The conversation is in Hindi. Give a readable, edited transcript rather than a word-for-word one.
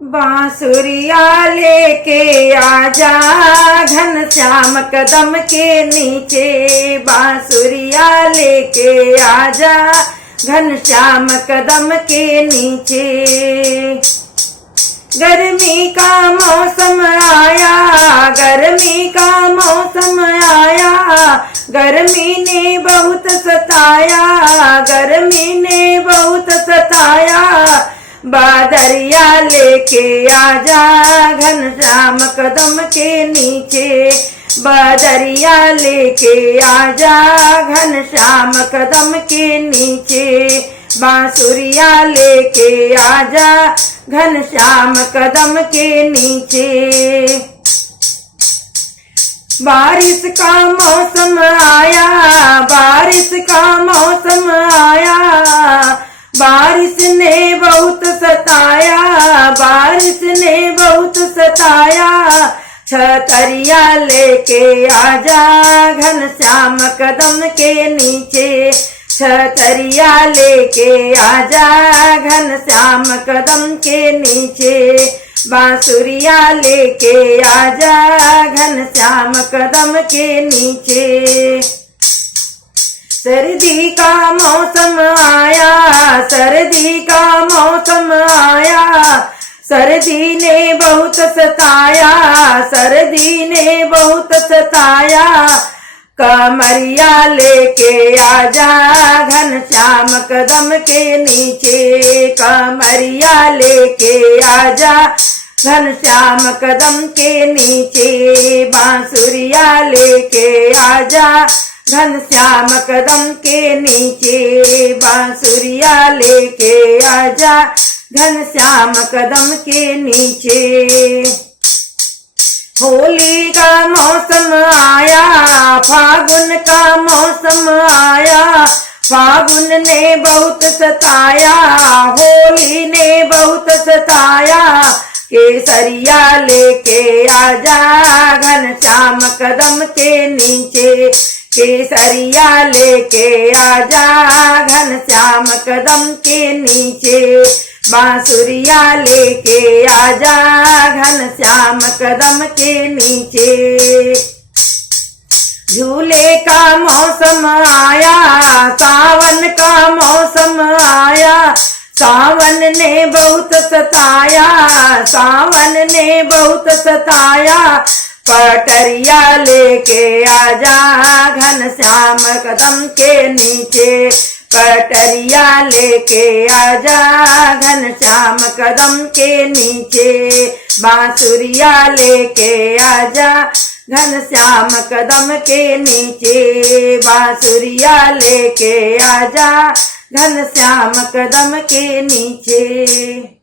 बांसुरिया लेके आजा घनश्याम कदम के नीचे, बांसुरिया लेके आजा घनश्याम कदम के नीचे। गर्मी का मौसम आया, गर्मी का मौसम आया, गर्मी ने बहुत सताया, गर्मी ने बहुत सताया। बादरिया लेके आजा घनश्याम कदम के नीचे, बादरिया लेके आजा घनश्याम कदम के नीचे। बांसुरिया लेके आजा घनश्याम कदम के नीचे। बारिश का मौसम आया, बारिश का मौसम आया, बारिश ने बहुत सताया, बारिश ने बहुत सताया। छतरिया लेके आजा घनश्याम कदम के नीचे, छतरिया लेके आजा घनश्याम कदम के नीचे। बांसुरिया लेके आजा घनश्याम कदम के नीचे। सर्दी का मौसम आया, सर्दी का मौसम आया, सर्दी ने बहुत सताया, सर्दी ने बहुत सताया। कमरिया लेके आजा घनश्याम कदम के नीचे, कमरिया लेके आजा घनश्याम कदम के नीचे। बांसुरिया लेके आजा घनश्याम कदम के नीचे, बांसुरिया लेके आजा घनश्याम कदम के नीचे। होली का मौसम आया, फागुन का मौसम आया, फागुन ने बहुत सताया, होली ने बहुत सताया। केसरिया लेके आजा घनश्याम कदम के नीचे, केसरिया लेके आजा घनश्याम कदम के नीचे। बांसुरिया लेके आजा घनश्याम कदम के नीचे। झूले का मौसम आया, सावन का मौसम आया, सावन ने बहुत सताया, सावन ने बहुत सताया। पटरिया लेके आजा घनश्याम कदम के नीचे, पटरिया लेके आजा घनश्याम कदम के नीचे। बांसुरिया लेके आजा घनश्याम कदम के नीचे, बांसुरिया लेके आजा घनश्याम कदम के नीचे।